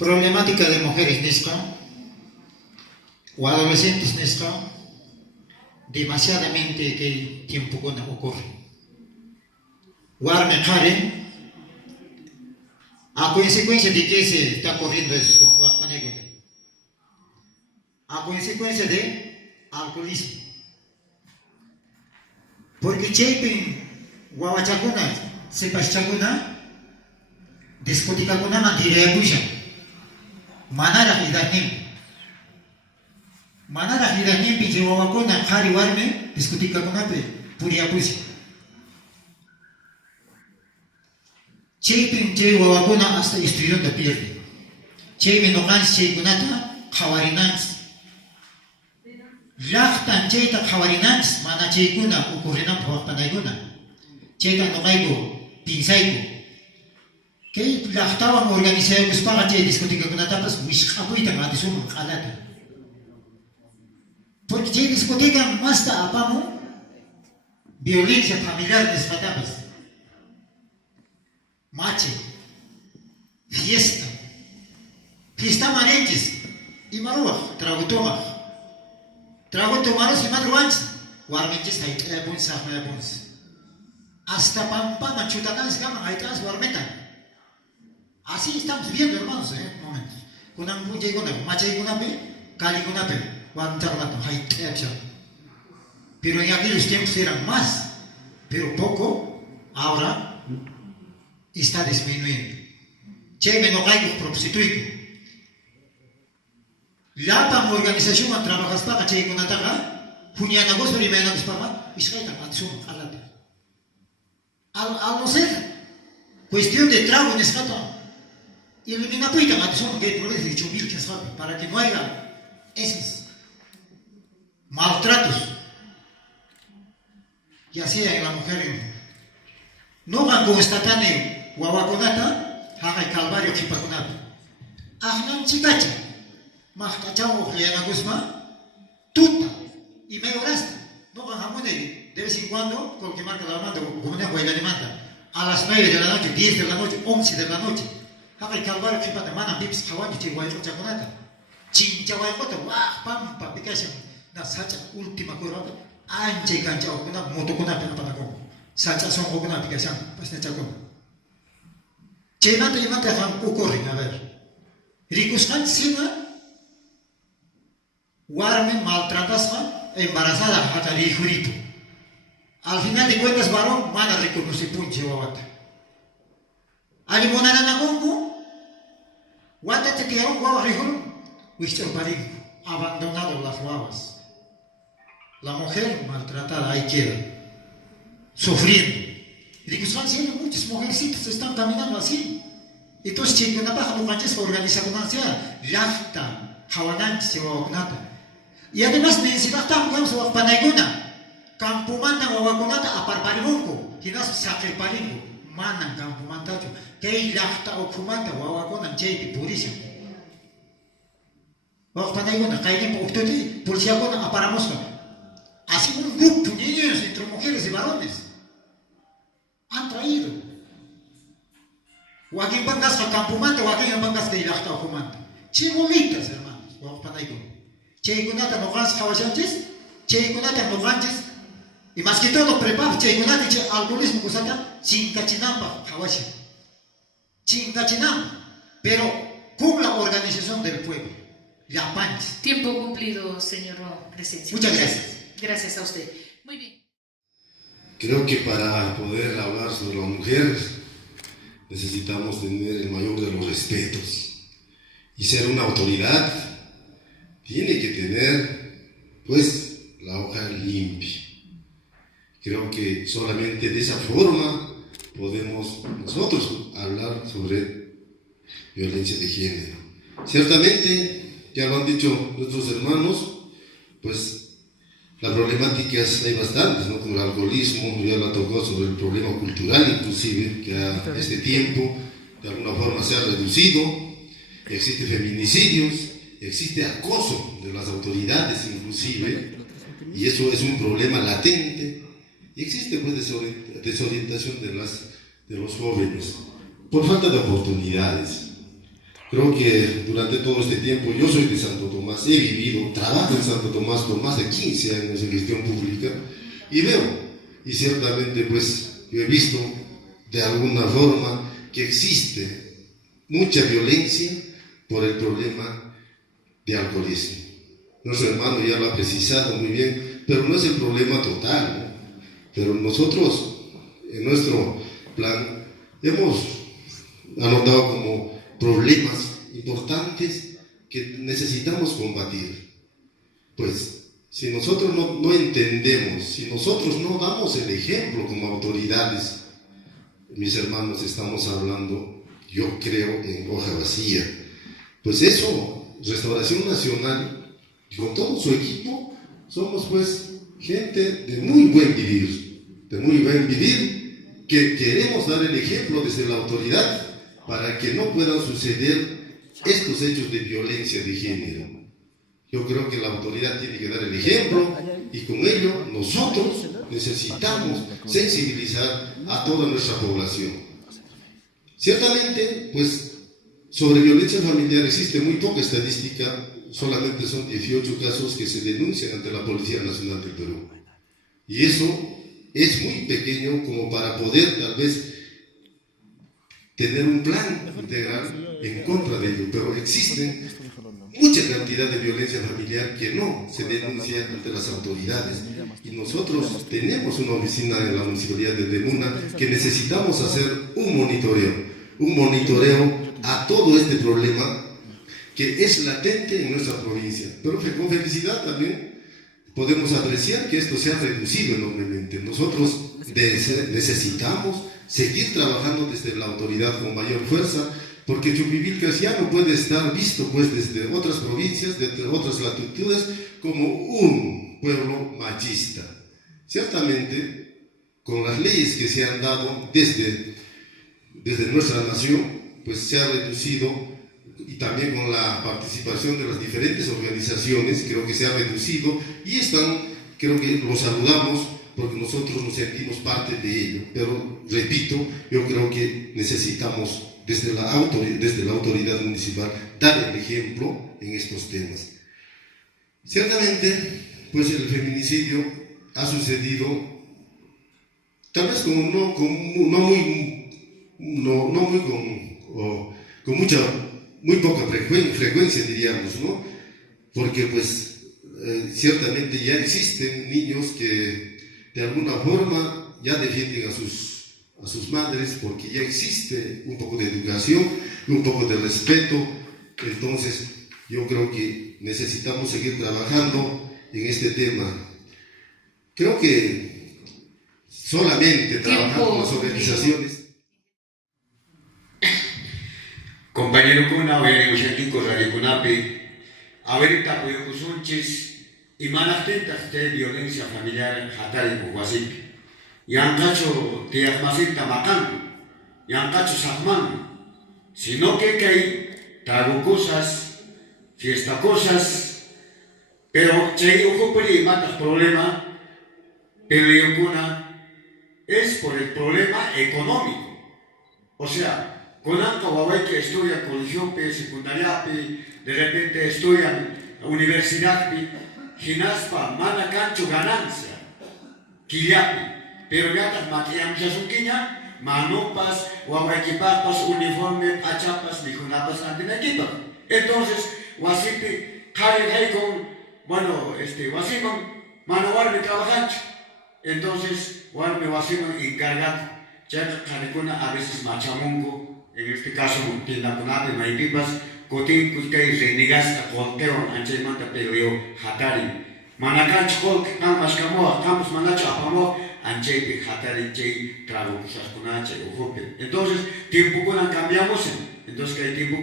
Problemática de mujeres nisca o adolescentes nisca, demasiadamente que tiempo ocurre. Warme Karen, a consecuencia de que se está corriendo eso, a consecuencia de alcoholismo. Porque Chapin, Guawachacuna, Sepachacuna, discotica mandire buja. Manara hidanim pinche wawakuna hari warme discotica con ape puria pusi. Chapin che wawakuna hasta estudiante pierde. Chapin no gans che gunata kawarinans. Laftan cheita kawarinans mana che guna ocurrinan pawakpanayguna. Cheita no gaigo pinsaigo. Que la estaban organizados para que discutir con la tapas, wishkapuita más de su calata. Porque que discutían más de apamo, violencia familiar de las tapas. Mache, fiesta marenches, y marua, trago tomaros y madruantes, guarmenches hay buns. Hasta pampa machutacan se llaman, hay trans guarmetan. Así estamos viendo, hermanos, un momento. Con un punche con el mache con ape, cali con ape, guantar la hay acción. Pero en aquellos tiempos eran más, pero poco, ahora está disminuyendo. Che me no caigo prostituido. La PAM organización a trabajar para che con ataca, Juniana Gos primero nos para, y se va a sumar alate. Al no ser cuestión de trago en escata. Y elimina puita matizón que por vez dicho mil que sabe para que no haya esos maltratos, ya sea en la mujer no van con esta tane guaguaconata haga el calvario que paconata ahnan chicacha mahkachao riana guzma tuta y me oraste no van a morir de vez en cuando con que marca la manda como una huelga de manda a las 9 de la noche 10 de la noche 11 de la noche. Hakai kalbar kita de mana bips kawan di wai kota konata. Cinca wai kota wah pampa pikasya na sacha ultima kurapa anje kanca okuna moto konata apa nako. Sacha son okuna pikasya pas na chakon. Cena te imata han ocurre a ver. Rikuskan sina warmen maltratasma embarazada hasta el hijurito. Al final de cuentas varón mana reconoce punche wawata. Ali monara na gongo Wata te tiraron guava rijón, Wister Parín, abandonado las guavas. La mujer maltratada ahí queda, sufriendo. Y digo, están siendo muchas mujercitas están caminando así. Entonces, si una paja no manches para organizar una ansiedad, lafta, jawanán, se va a vacunata. Y además, necesitamos vamos a panaiguna, campumanta o vacunata a parparinunco, que no se saque paringo. Manan campumanta, que lafta o kumanta o vacuna, jay purisha. Vamos panaiguna, caen por usted, por si alguna aparamos. Así un grupo de niños entre mujeres y varones han traído. O aquí en Bangas a campumanta, o aquí en Bangas que lafta o kumanta. Che bonitas, hermanos, vamos panaiguna. Che gunata no gans kawachanches, che gunata no ganches. Y más que todo, prepara, che gunata che alcoholismo kusata, chincachinamba, kawashi. Chincachinamba. Pero con la organización del pueblo. La PANS. Tiempo cumplido, señor Presencia. Muchas gracias. Gracias a usted. Muy bien. Creo que para poder hablar sobre las mujeres necesitamos tener el mayor de los respetos. Y ser una autoridad tiene que tener, pues, la hoja limpia. Creo que solamente de esa forma podemos nosotros hablar sobre violencia de género. Ciertamente, ya lo han dicho nuestros hermanos, pues las problemáticas hay bastantes, ¿no? Como el alcoholismo, ya lo tocó sobre el problema cultural inclusive, que a este tiempo de alguna forma se ha reducido, existe feminicidios, existe acoso de las autoridades inclusive, y eso es un problema latente, y existe pues desorientación de los jóvenes por falta de oportunidades. Creo que durante todo este tiempo, yo soy de Santo Tomás, he vivido, trabajo en Santo Tomás por más de 15 años en gestión pública y veo, y ciertamente pues yo he visto de alguna forma que existe mucha violencia por el problema de alcoholismo. Nuestro hermano ya lo ha precisado muy bien, pero no es el problema total, ¿no? Pero nosotros, en nuestro plan, hemos anotado como problemas importantes que necesitamos combatir. Pues, si nosotros no entendemos, si nosotros no damos el ejemplo como autoridades, mis hermanos, estamos hablando, yo creo, en hoja vacía. Pues eso, Restauración Nacional, con todo su equipo, somos pues gente de muy buen vivir, que queremos dar el ejemplo desde la autoridad para que no puedan suceder estos hechos de violencia de género. Yo creo que la autoridad tiene que dar el ejemplo y con ello nosotros necesitamos sensibilizar a toda nuestra población. Ciertamente, pues, sobre violencia familiar existe muy poca estadística, solamente son 18 casos que se denuncian ante la Policía Nacional del Perú. Y eso es muy pequeño como para poder tal vez tener un plan integral en contra de ello, pero existen mucha cantidad de violencia familiar que no se denuncia ante las autoridades. Y nosotros tenemos una oficina en la Municipalidad de Demuna que necesitamos hacer un monitoreo a todo este problema que es latente en nuestra provincia. Pero con felicidad también podemos apreciar que esto se ha reducido enormemente. Nosotros necesitamos seguir trabajando desde la autoridad con mayor fuerza, porque Chuquivilcas ya no puede estar visto pues desde otras provincias, desde otras latitudes, como un pueblo machista. Ciertamente, con las leyes que se han dado desde nuestra nación, pues se ha reducido, y también con la participación de las diferentes organizaciones, creo que se ha reducido, y creo que lo saludamos, porque nosotros nos sentimos parte de ello. Pero, repito, yo creo que necesitamos desde la autoridad municipal dar el ejemplo en estos temas. Ciertamente, pues el feminicidio ha sucedido, tal vez muy poca frecuencia, diríamos, ¿no? Porque pues ciertamente ya existen niños que de alguna forma ya defienden a sus madres, porque ya existe un poco de educación, un poco de respeto. Entonces yo creo que necesitamos seguir trabajando en este tema. Creo que solamente trabajando con las organizaciones. Compañero kuna, oyani ushantico radikunapi, averita puyokusunchis, imanaktentas de violencia familiar hatari kuwasipi. Yancacho tiakmasita makan, yancacho sahman, sino que hay trago cosas, fiesta cosas, pero che ocupri matas problema, pero yokuna es por el problema económico. O sea, con Anca Huawei que estudian colegio secundaria, de repente estudian universidad, ginaspa, mana cancho ganancia, quillapi. Pero ya tas maquiam chasuquiña, manopas, huawaiquipapas, uniforme, achapas, nijunapas, antinaquipas. Entonces, wasipi, kare con, bueno, wasiman, manowarme trabajancho. Entonces, warme wasiman encargado. Ya carecuna a veces machamungo, en este caso, tinacunape, maipipas, cotín, cuscay, renegas, conteo, anchaimanta, pero yo, hatari. Manacancho, colk, camas, camoa, campos, manacho, apamo, anche hatari che trago kusaskunache ujupe. Entonces tiempo con cambiamos, entonces que hay tiempo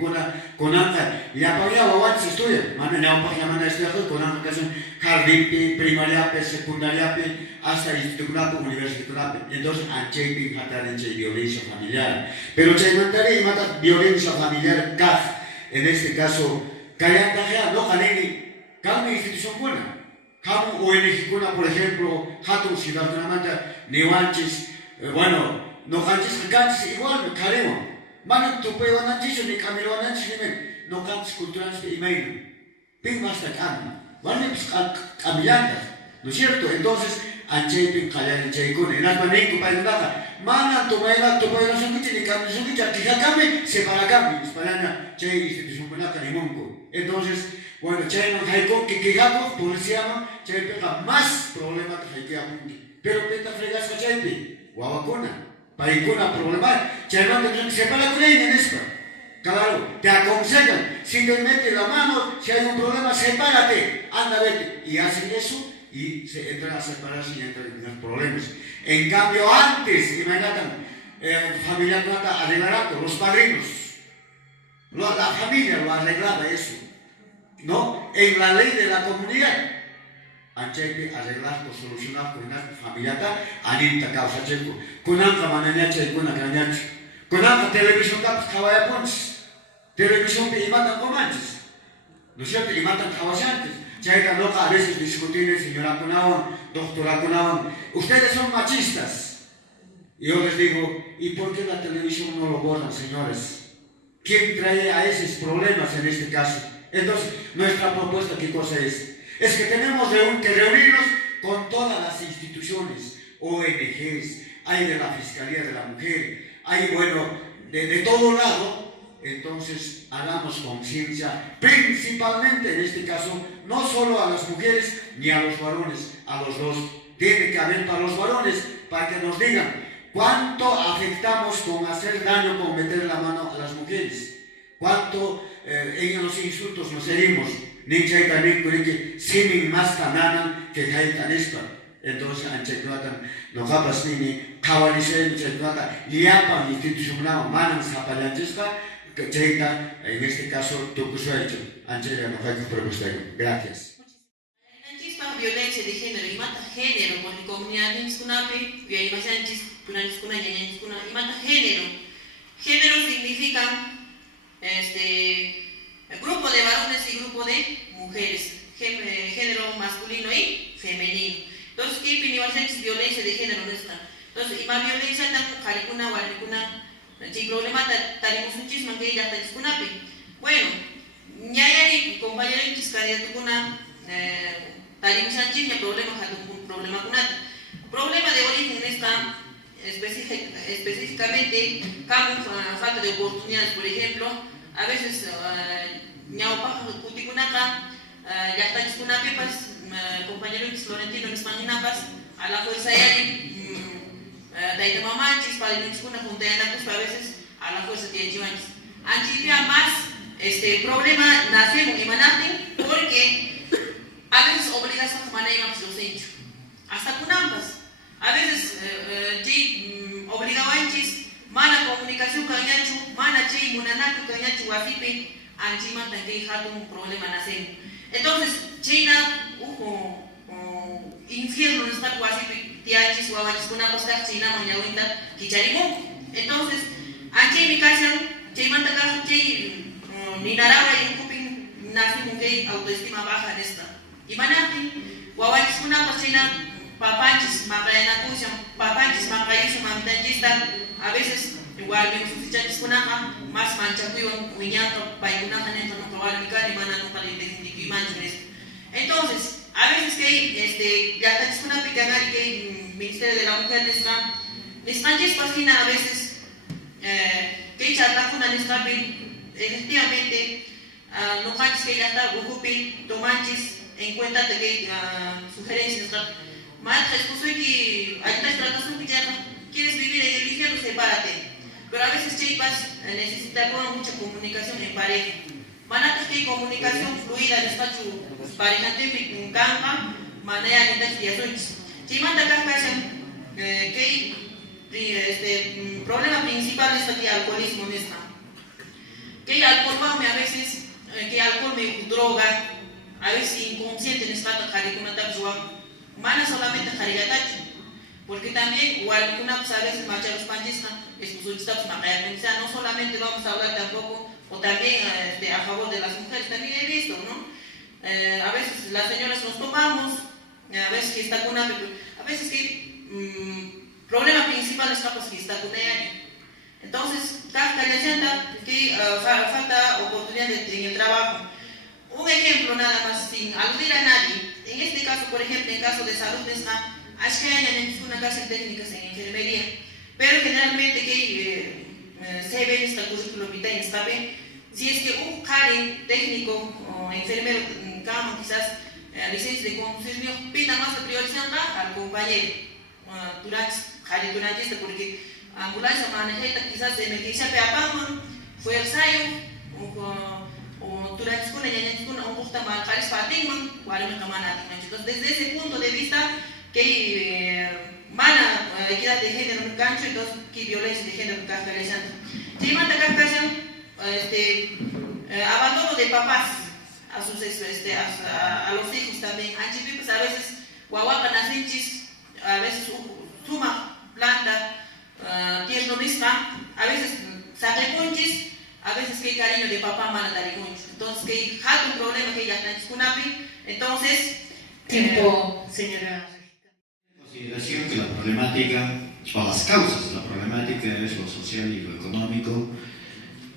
con anta ya para wawan se estudia, mana ya para mana estudia con anta que son jardín, primaria, secundaria, hasta instituto, universidad. Entonces anche hatari che violencia familiar. Pero che mantare y mata violencia familiar gaf. En este caso, kaya no kaneni, cada institución buena. Hamu ONG kuna, por ejemplo, Hatu Siddhartha Newanchis, bueno, no Hanchis Ganchis igual, Karema, Manan tupeo ananchicho ni camilo ananchicho ni no cantos culturales que imaino. Pin más de cambio. Vale, pues camillantas, ¿no es cierto? Entonces, anche pin callan anche con en alma nengo para nada. Manan tupeo no son que ni cambio, son que ya cambio, se para cambio, para che institución penata ni monco. Entonces, bueno, che no hay con que gago, policía, che pega más problemas que hay que pero peta fregas a che, guavacona. Para ningún problema, se separa con ella en esto. Claro, te aconsejan, si te metes la mano, si hay un problema, sepárate, anda, vete. Y hacen eso y se entran a separarse y entran en los problemas. En cambio, antes, imagínate, familia plata arreglará con los padrinos. La familia lo arreglaba eso, ¿no? En la ley de la comunidad. Anche arreglar o solucionar con una familia anita causa checo con anca mananiacha y con anca con anca televisión capas cabaya pones televisión que matan comanches no es cierto y matan caballantes chaika loca a veces discutir señora Cunaón doctora Cunaón ustedes son machistas y yo les digo ¿y por qué la televisión no lo borran señores? ¿Quién trae a esos problemas en este caso? Entonces nuestra propuesta ¿qué cosa es? Es que tenemos que reunirnos con todas las instituciones, ONGs, hay de la Fiscalía de la Mujer, hay, bueno, de todo lado, entonces hagamos conciencia, principalmente en este caso, no solo a las mujeres ni a los varones, a los dos. Tiene que haber para los varones, para que nos digan cuánto afectamos con hacer daño, con meter la mano a las mujeres, cuánto en los insultos nos herimos. Ninja también con que simin más tanana que hay tan esto. Entonces, anchetuatan, no capas ni cabalise, anchetuata, liapa, institucional, manan zapalanchista, que cheita, en este caso, tucuso hecho. Anche, no hay que propuesta. Gracias. Antispa violencia de género y mata género, porque comunidad en Skunapi, y hay más antis, y mata género. Género significa, grupo de varones y grupo de mujeres, género masculino y femenino. Entonces, ¿qué es violencia de género no está? Entonces, y más violencia tan caricuna, guaricuna, si problema tenemos un chisme que ella está discunape. Bueno, ya hay compañero en Chiscadiatucuna, tenemos un chisme, problema con nada. Problema de origen está específicamente, como falta de oportunidades, por ejemplo. A veces, ñaupa, cuticunaca, ya está discunapepas, compañero Florentino, Hispanapas, a la fuerza de de mamanchis, para el discuna junta a veces a la fuerza de chivanchis. Anchipia más, problema nace y manate, porque a veces obligas a manejar los hechos. Hasta cunampas, a veces, obligabanchis, mana comunicación cañachu, mana che munanaku cañachu wafipe, anchima tanque jato un problema nace. Entonces, China, infierno no está wafipe, tiachis, wawachis, kuna postar China, mañawinta, kicharimo. Entonces, anche mi casa, che manta caja, che, ni narawa y un cuping, nace un que autoestima baja en esta. Y manati, wawachis, kuna pasina, papanchis, macayanacusia, papanchis, macayusu, mamitanchista, a veces igual me suficientes con acá, más mancha cuyo, uñato, payunaja, neta, no probable, mi cara y mana, no para el manches. Entonces, a veces que ya está una picana y que el Ministerio de la Mujer les manches página a veces que charla con la efectivamente, no manches que ya está, bujupi, tomanches, en cuenta de que sugerencias, más respuesta que hay una estrategia que ya quieres vivir en el infierno, sepárate. Pero a veces chicas necesitan mucha comunicación en pareja. Manatas que comunicación fluida, despacho, pareja típica, un campa, manera de investigaciones. Chimanta cascasan que problema principal es el alcoholismo mismo. Que el alcohol a veces, que el alcohol me droga, a veces inconsciente en esta caricuna mana solamente carigatacho. Porque también, igual una pues, a veces marcha los panchistas, no solamente vamos a hablar tampoco, o también a favor de las mujeres, también he visto, ¿no? A veces las señoras nos tomamos, a veces que está con una, a veces que problema principal es capaz que está con ella. Entonces, que falta oportunidad en el trabajo. Un ejemplo nada más, sin aludir a nadie. En este caso, por ejemplo, en caso de salud mental, hay una clase de técnicas en enfermería, pero generalmente que se ve en este currículum vitae está bien. Si es que un Karen técnico o enfermero en cama, quizás licencia de conducir, pida más priorizar al compañero durante esto, porque ambulancia maneja quizás emergencia peapama, fue el sayo, o durante una un gusta más caris patingman, entonces desde ese punto de vista que mana equidad de género en cancho, entonces que violencia de género en cascalizando. Si manda abandono de papás a sus a los hijos también. Pues a veces guaguaca nacenchis, a veces suma planta, tierno misma, a veces sacriponchis, a veces que hay cariño de papá mala tariconcho. Entonces que hay un problema que ya está en Skunapi. Entonces Tiempo, señora. Consideración que la problemática, o las causas de la problemática es lo social y lo económico.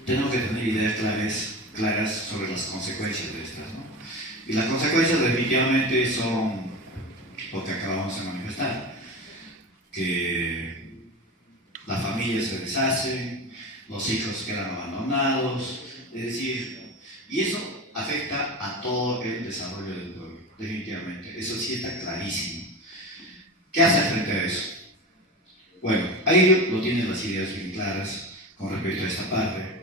Tenemos que tener ideas claras sobre las consecuencias de estas, ¿no? Y las consecuencias definitivamente son lo que acabamos de manifestar, que la familia se deshace, los hijos quedan abandonados, es decir, y eso afecta a todo el desarrollo del pueblo, definitivamente, eso sí está clarísimo. ¿Qué hace frente a eso? Bueno, ahí lo tienen las ideas bien claras con respecto a esta parte.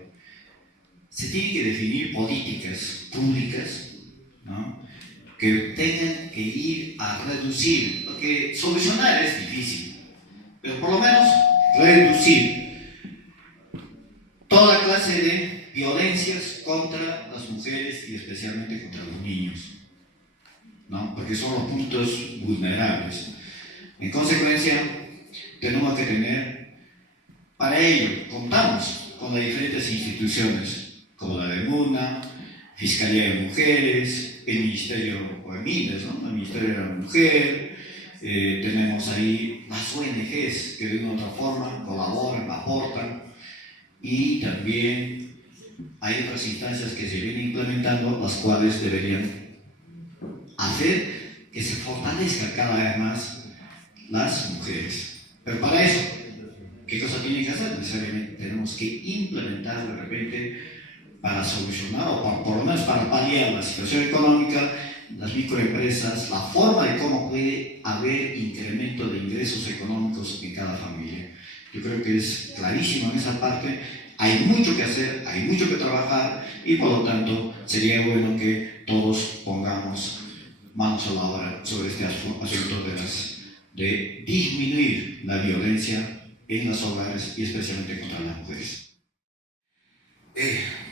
Se tienen que definir políticas públicas, ¿no?, que tengan que ir a reducir, porque solucionar es difícil, pero por lo menos reducir toda clase de violencias contra las mujeres y especialmente contra los niños, ¿no?, porque son los puntos vulnerables. En consecuencia, tenemos que tener, para ello, contamos con las diferentes instituciones, como la de MUNA, Fiscalía de Mujeres, el Ministerio, o EMIDES, ¿no?, el Ministerio de la Mujer, tenemos ahí las ONGs que de una u otra forma colaboran, aportan, y también hay otras instancias que se vienen implementando, las cuales deberían hacer que se fortalezca cada vez más las mujeres. Pero para eso, ¿qué cosa tienen que hacer? Necesariamente tenemos que implementar de repente para solucionar o por lo menos para paliar la situación económica, las microempresas, la forma de cómo puede haber incremento de ingresos económicos en cada familia. Yo creo que es clarísimo en esa parte, hay mucho que hacer, hay mucho que trabajar y por lo tanto sería bueno que todos pongamos manos a la obra sobre este asunto de disminuir la violencia en los hogares y especialmente contra las mujeres.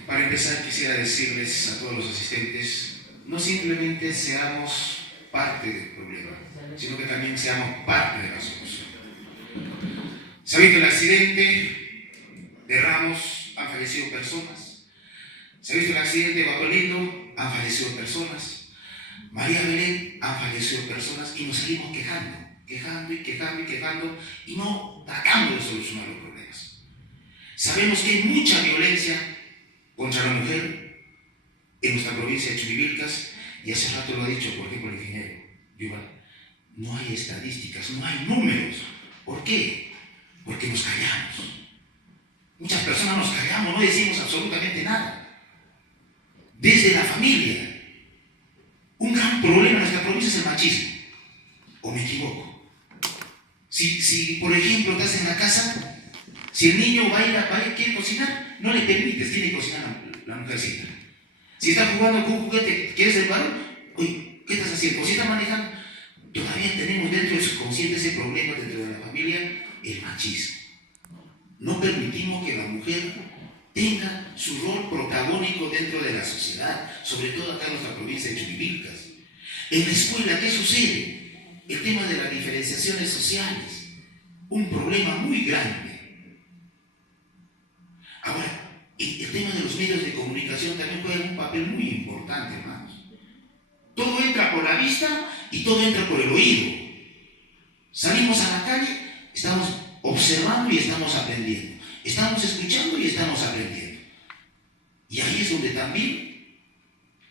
Para empezar quisiera decirles a todos los asistentes, no simplemente seamos parte del problema, sino que también seamos parte de la solución. Se ha visto el accidente de Ramos, han fallecido personas. Se ha visto el accidente de Bapelindo, han fallecido personas. María Belén, han fallecido personas y nos seguimos quejando y no tratamos de solucionar los problemas. Sabemos que hay mucha violencia contra la mujer en nuestra provincia de Churivilcas y hace rato lo ha dicho, por ejemplo, el ingeniero Yuval, no hay estadísticas, no hay números. ¿Por qué? Porque nos callamos. Muchas personas nos callamos, no decimos absolutamente nada. Desde la familia, un gran problema en nuestra provincia es el machismo. ¿O me equivoco? Si por ejemplo estás en la casa, si el niño quiere cocinar, no le permites, tiene que cocinar la mujercita. Si está jugando con un juguete, ¿quieres el varón? Oye, ¿qué estás haciendo? O si está manejando, todavía tenemos dentro de su consciente ese problema dentro de la familia, el machismo. No permitimos que la mujer tenga su rol protagónico dentro de la sociedad, sobre todo acá en nuestra provincia de Churivilcas. En la escuela, ¿qué sucede? El tema de las diferenciaciones sociales, un problema muy grande. Ahora, el tema de los medios de comunicación también juega un papel muy importante, hermanos. Todo entra por la vista y todo entra por el oído. Salimos a la calle, estamos observando y estamos aprendiendo. Estamos escuchando y estamos aprendiendo. Y ahí es donde también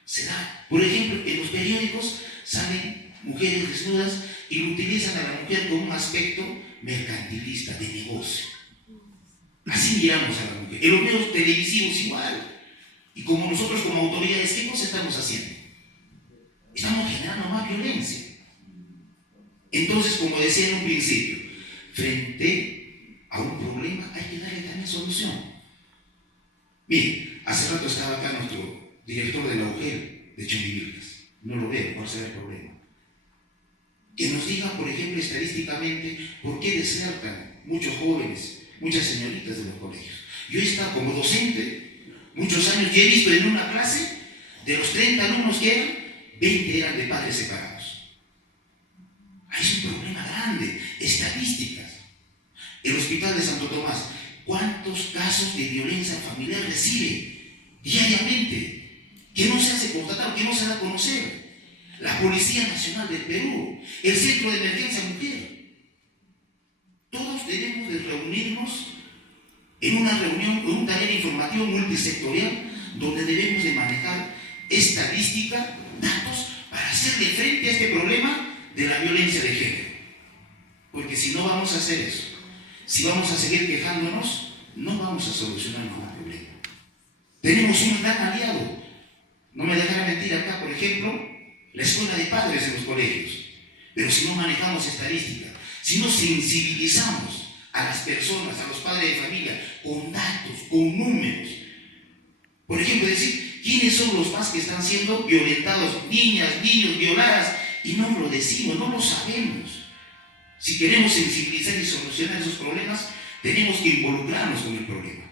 se da. Por ejemplo, en los periódicos salen mujeres desnudas y lo utilizan a la mujer con un aspecto mercantilista, de negocio. Así miramos a la mujer. En los medios televisivos igual. Y como nosotros como autoridades, ¿qué cosa estamos haciendo? Estamos generando más violencia. Entonces, como decía en un principio, frente a un problema hay que darle también solución. Mire, hace rato estaba acá nuestro director de la UGEL de Chumbivilcas. No lo veo, ¿cuál será el problema? Que nos diga, por ejemplo, estadísticamente, por qué desertan muchos jóvenes, muchas señoritas de los colegios. Yo he estado como docente muchos años y he visto en una clase, de los 30 alumnos que eran, 20 eran de padres separados. Ahí es un problema grande, estadísticas. El Hospital de Santo Tomás, ¿cuántos casos de violencia familiar recibe diariamente? Que no se hace constatar, que no se da a conocer. La Policía Nacional del Perú, el Centro de Emergencia Mujer. Todos debemos de reunirnos en una reunión, en un taller informativo multisectorial, donde debemos de manejar estadística, datos, para hacerle frente a este problema de la violencia de género. Porque si no vamos a hacer eso, si vamos a seguir quejándonos, no vamos a solucionar ningún problema. Tenemos un gran aliado. No me dejará mentir acá, por ejemplo, la escuela de padres en los colegios. Pero si no manejamos estadística, si no sensibilizamos a las personas, a los padres de familia, con datos, con números. Por ejemplo, decir, ¿quiénes son los más que están siendo violentados? Niñas, niños, violadas. Y no lo decimos, no lo sabemos. Si queremos sensibilizar y solucionar esos problemas, tenemos que involucrarnos con el problema.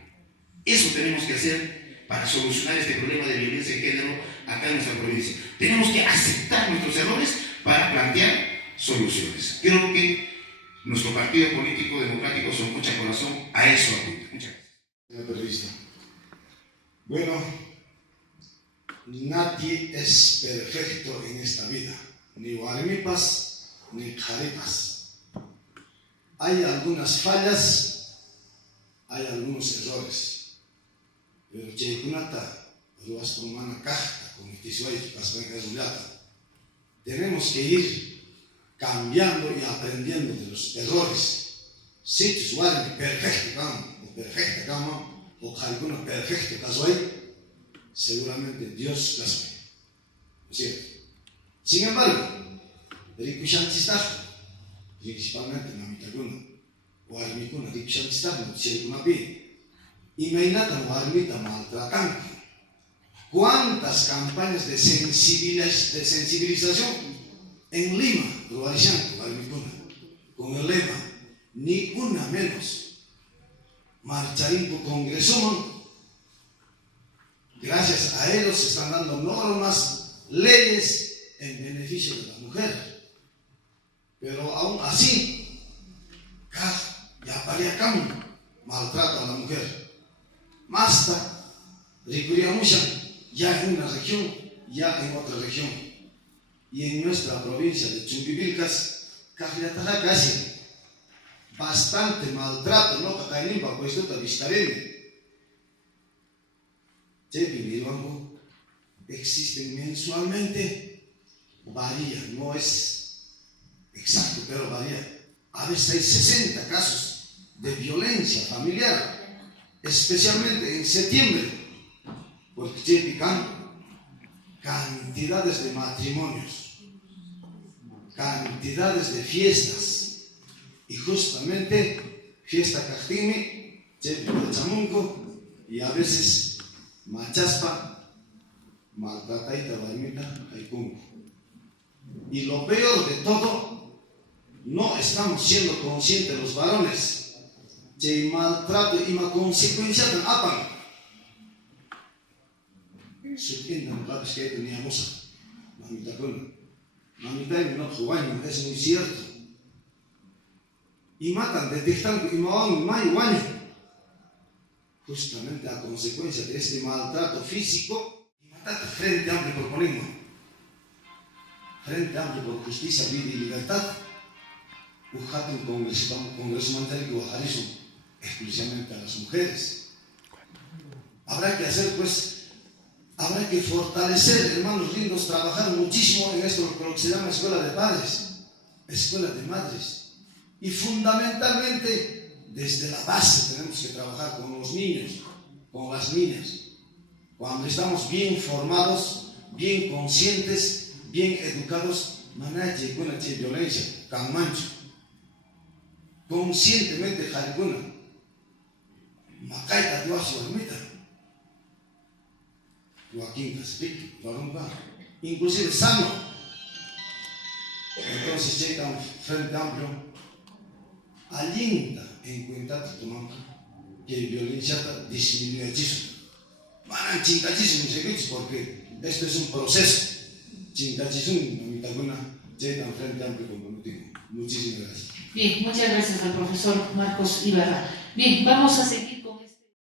Eso tenemos que hacer para solucionar este problema de violencia de género acá en nuestra provincia. Tenemos que aceptar nuestros errores para plantear soluciones. Creo que nuestro partido político democrático Son Mucha Corazón a eso apunta. Muchas gracias. Señor periodista. Bueno, nadie es perfecto en esta vida, ni guarmipas ni jaripas. Hay algunas fallas, hay algunos errores, pero Cheikunata, Ruascomana Cajta, con Tisuay, Pascuenca Zulata, tenemos que ir cambiando y aprendiendo de los errores. Si tu suárez perfecto cama, o perfecta cama, o alguno perfecto caso hay, seguramente Dios las ve. ¿No es cierto? Sin embargo, Rikushantistajo, principalmente Mamitaguna, o Armicuna, Rikushantistajo, no sé cómo pide, y Mainata o Armita maltratando. ¿Cuántas campañas de sensibilización en Lima, Ruarishanco, Armicuna, con el lema, ni una menos? Marcharín por Congreso, gracias a ellos se están dando normas, leyes en beneficio de la mujer. Pero aún así, ya pariacam maltrata a la mujer. Masta, Ricuriamusha, ya en una región, ya en otra región. Y en nuestra provincia de Chumbivilcas, casi bastante maltrato, no cacainimba, pues no te avistaré. Existen mensualmente, varía, no es exacto, pero varía. A veces hay 60 casos de violencia familiar, especialmente en septiembre, porque llegan cantidades de matrimonios, cantidades de fiestas. Y justamente fiesta Cajtimi, Chepi de Chamunco, y a veces Machaspa, Maltrataita Baimita, Aipunco. Y lo peor de todo, no estamos siendo conscientes los varones de maltrato y la consecuencia de apan. Supiendan los que teníamos, mamita con mamita y no jugaño, es muy cierto. Y matan, detectan y matan justamente a consecuencia de este maltrato físico. Y matan Frente Amplio por Polingo, Frente Amplio por Justicia, Vida y Libertad, un congreso mantélico Harrison, exclusivamente a las mujeres. Habrá que hacer, pues, habrá que fortalecer, hermanos lindos, trabajar muchísimo en esto, lo que se llama escuela de padres, escuela de madres. Y fundamentalmente, desde la base tenemos que trabajar con los niños, con las niñas. Cuando estamos bien formados, bien conscientes, bien educados, manaje con la violencia, camancho. Conscientemente, jariguna, macaita de su ermita. Joaquín Caspic, inclusive sano. Entonces llega un frente amplio, alienta en cuenta de tu mamá que violencia disminuye muchísimo. Manan chingachismo, porque esto es un proceso. Chingachismo, mamita alguna, llega un frente amplio como motivo. Muchísimas gracias. Bien, muchas gracias al profesor Marcos Ibarra. Bien, vamos a seguir.